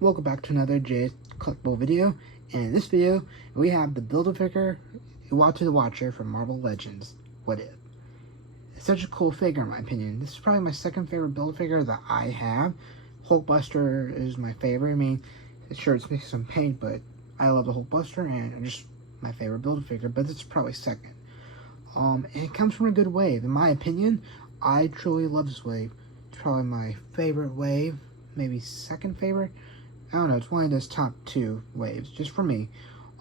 Welcome back to another Jay's Collectible video. And in this video, we have the Build-A-Figure Uatu the Watcher from Marvel Legends. What If? It's such a cool figure in my opinion. This is probably my second favorite Build-A-Figure that I have. Hulkbuster is my favorite. I mean, sure, it's mixed some paint, but I love the Hulkbuster and just my favorite Build-A-Figure, but this is probably second. And it comes from a good wave. In my opinion, I truly love this wave. It's probably my favorite wave, maybe second favorite. I don't know, it's one of those top two waves, just for me.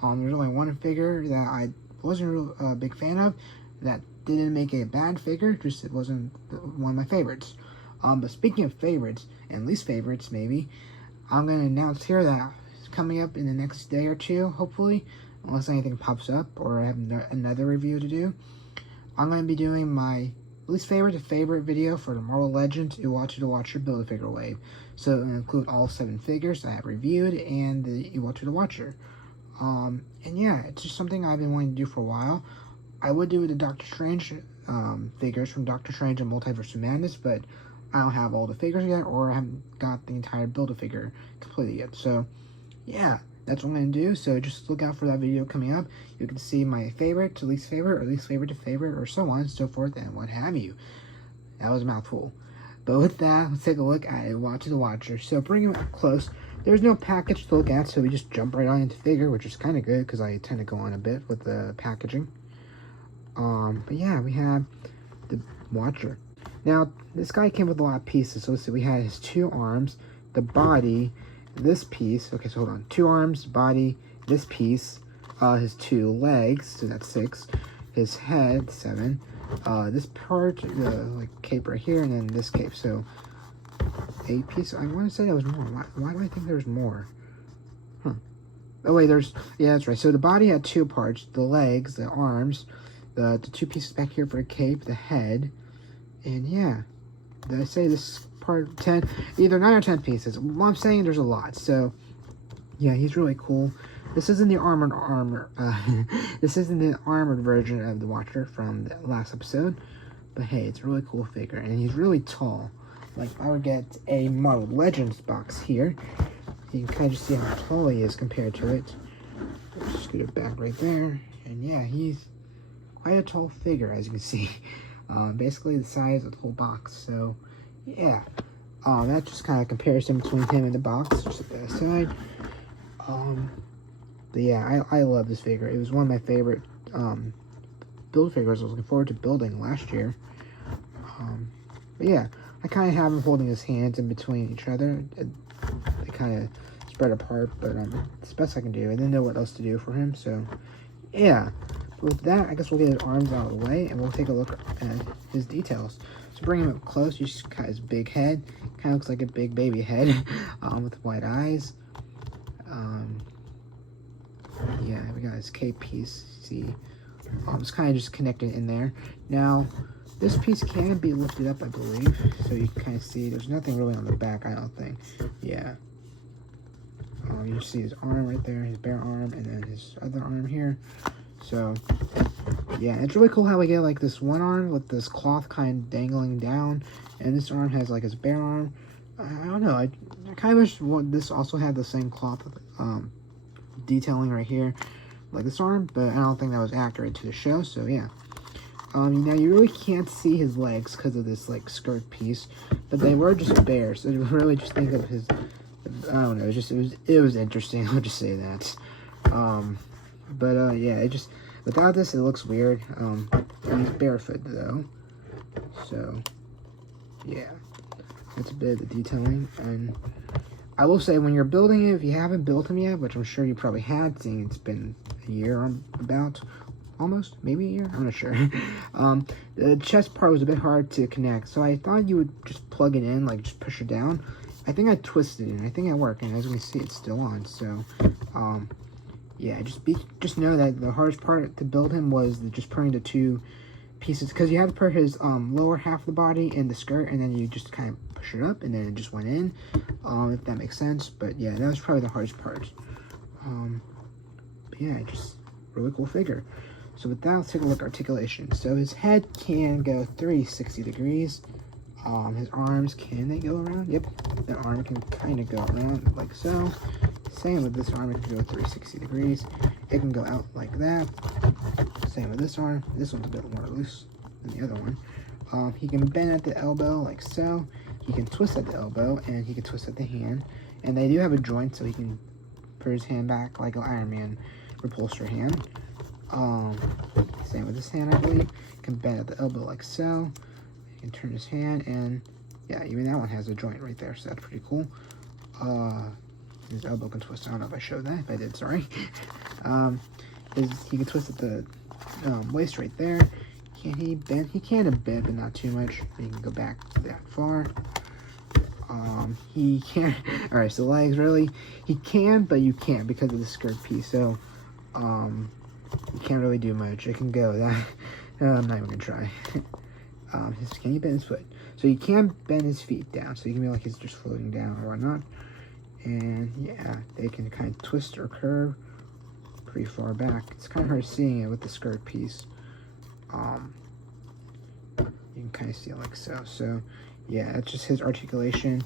There's only one figure that I wasn't a big fan of, that didn't make a bad figure, just it wasn't one of my favorites. But speaking of favorites, and least favorites maybe, I'm going to announce here that it's coming up in the next day or two, hopefully, unless anything pops up, or I have another review to do. I'm going to be doing my least favorite to favorite video for the Marvel Legends Uatu the Watcher Build-A-Figure wave. So it'll include all 7 figures I have reviewed and the Uatu the Watcher. And yeah, it's just something I've been wanting to do for a while. I would do the Doctor Strange figures from Doctor Strange and Multiverse of Madness, but I don't have all the figures yet, or I haven't got the entire Build-A-Figure completely yet. So yeah, that's what I'm going to do. So just look out for that video coming up. You can see my favorite to least favorite, or least favorite to favorite, or so on and so forth, and what have you. That was a mouthful. But with that, let's take a look at Uatu the Watcher. So bringing it up close, there's no package to look at, so we just jump right on into figure, which is kind of good because I tend to go on a bit with the packaging. But yeah, we have the Watcher. Now, this guy came with a lot of pieces. So let's see, we had his 2 arms, the body, this piece. Okay, so hold on. 2 arms, body, this piece, his 2 legs, so that's 6. His head, 7. This part, the like cape right here, and then this cape. So 8 pieces. I want to say that was more. Why do I think there's more? Oh wait, yeah, that's right. So the body had 2 parts: the legs, the arms, the 2 pieces back here for the cape, the head, and yeah. Did I say this part 10? Either 9 or 10 pieces. Well, I'm saying there's a lot. So yeah, he's really cool. This isn't the this isn't the armored version of the Watcher from the last episode, but hey, it's a really cool figure, and he's really tall. Like, I would get a Marvel Legends box here. You can kind of just see how tall he is compared to it. Just scoot it back right there, and yeah, he's quite a tall figure, as you can see. Basically the size of the whole box. So yeah, that just kind of comparison between him and the box. Just set that aside. But yeah, I love this figure. It was one of my favorite build figures I was looking forward to building last year. But yeah, I kind of have him holding his hands in between each other. They kind of spread apart, but it's the best I can do. I didn't know what else to do for him, so yeah. With that, I guess we'll get his arms out of the way, and we'll take a look at his details. So bring him up close. You just got his big head. Kind of looks like a big baby head with white eyes. Yeah, we got his cape piece. See, it's kind of just connected in there. Now, this piece can be lifted up, I believe, so you can kind of see. There's nothing really on the back, I don't think. Yeah. You just see his arm right there, his bare arm, and then his other arm here. So, yeah, it's really cool how we get, like, this one arm with this cloth kind of dangling down, and this arm has, like, his bare arm. I don't know, I kind of wish this also had the same cloth detailing right here, like this arm, but I don't think that was accurate to the show, so yeah. Now, you really can't see his legs because of this, like, skirt piece, but they were just bare, so you really just think of his, I don't know, it was interesting, I'll just say that. But yeah, without this, it looks weird. He's barefoot, though. So, yeah. That's a bit of the detailing. And I will say, when you're building it, if you haven't built him yet, which I'm sure you probably had, seeing it's been a year about, almost, maybe a year, I'm not sure. The chest part was a bit hard to connect, so I thought you would just plug it in, like, just push it down. I think I twisted it, and I think it worked, and as you can see, it's still on, so, yeah, just know that the hardest part to build him was just putting the 2 pieces, because you have to put his lower half of the body in the skirt, and then you just kind of push it up, and then it just went in, if that makes sense. But yeah, that was probably the hardest part. But yeah, just really cool figure. So with that, let's take a look at articulation. So his head can go 360 degrees. His arms, can they go around? Yep, the arm can kind of go around like so. Same with this arm, it can go 360 degrees. It can go out like that. Same with this arm. This one's a bit more loose than the other one. He can bend at the elbow like so. He can twist at the elbow, and he can twist at the hand. And they do have a joint, so he can put his hand back like an Iron Man repulsor hand. Same with this hand, I believe. He can bend at the elbow like so. He can turn his hand, and yeah, even that one has a joint right there, so that's pretty cool. His elbow can twist. I don't know if I showed that. If I did, sorry. He can twist at the waist right there. Can he bend? He can a bit, but not too much. He can go back that far. He can't. All right, so legs, really, he can, but you can't because of the skirt piece. So, you can't really do much. It can go that. I'm not even gonna try. Can he bend his foot? So he can bend his feet down, so he can be like he's just floating down or whatnot. And yeah, they can kind of twist or curve pretty far back. It's kind of hard seeing it with the skirt piece. You can kind of see it like so. So yeah, it's just his articulation.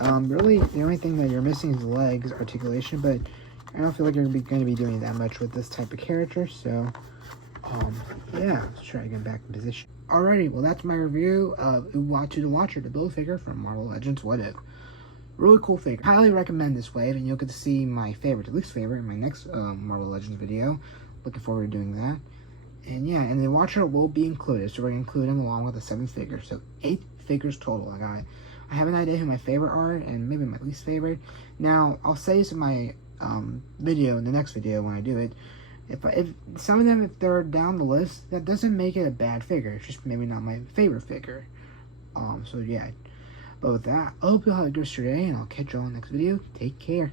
Really, the only thing that you're missing is legs articulation, but I don't feel like you're going to be doing that much with this type of character. So yeah, let's try to get back in position. Alrighty, well that's my review of Uatu the Watcher, the Build-A-Figure from Marvel Legends What If. Really cool figure. Highly recommend this wave, and you'll get to see my favorite to least favorite in my next Marvel Legends video. Looking forward to doing that. And yeah, and the Watcher will be included, so we're going to include him along with the 7 figures. So 8 figures total. I have an idea who my favorite are, and maybe my least favorite. Now, I'll say this in my video, in the next video when I do it. If some of them, if they're down the list, that doesn't make it a bad figure. It's just maybe not my favorite figure. So yeah. But with that, I hope you all have a good day, and I'll catch you all in the next video. Take care.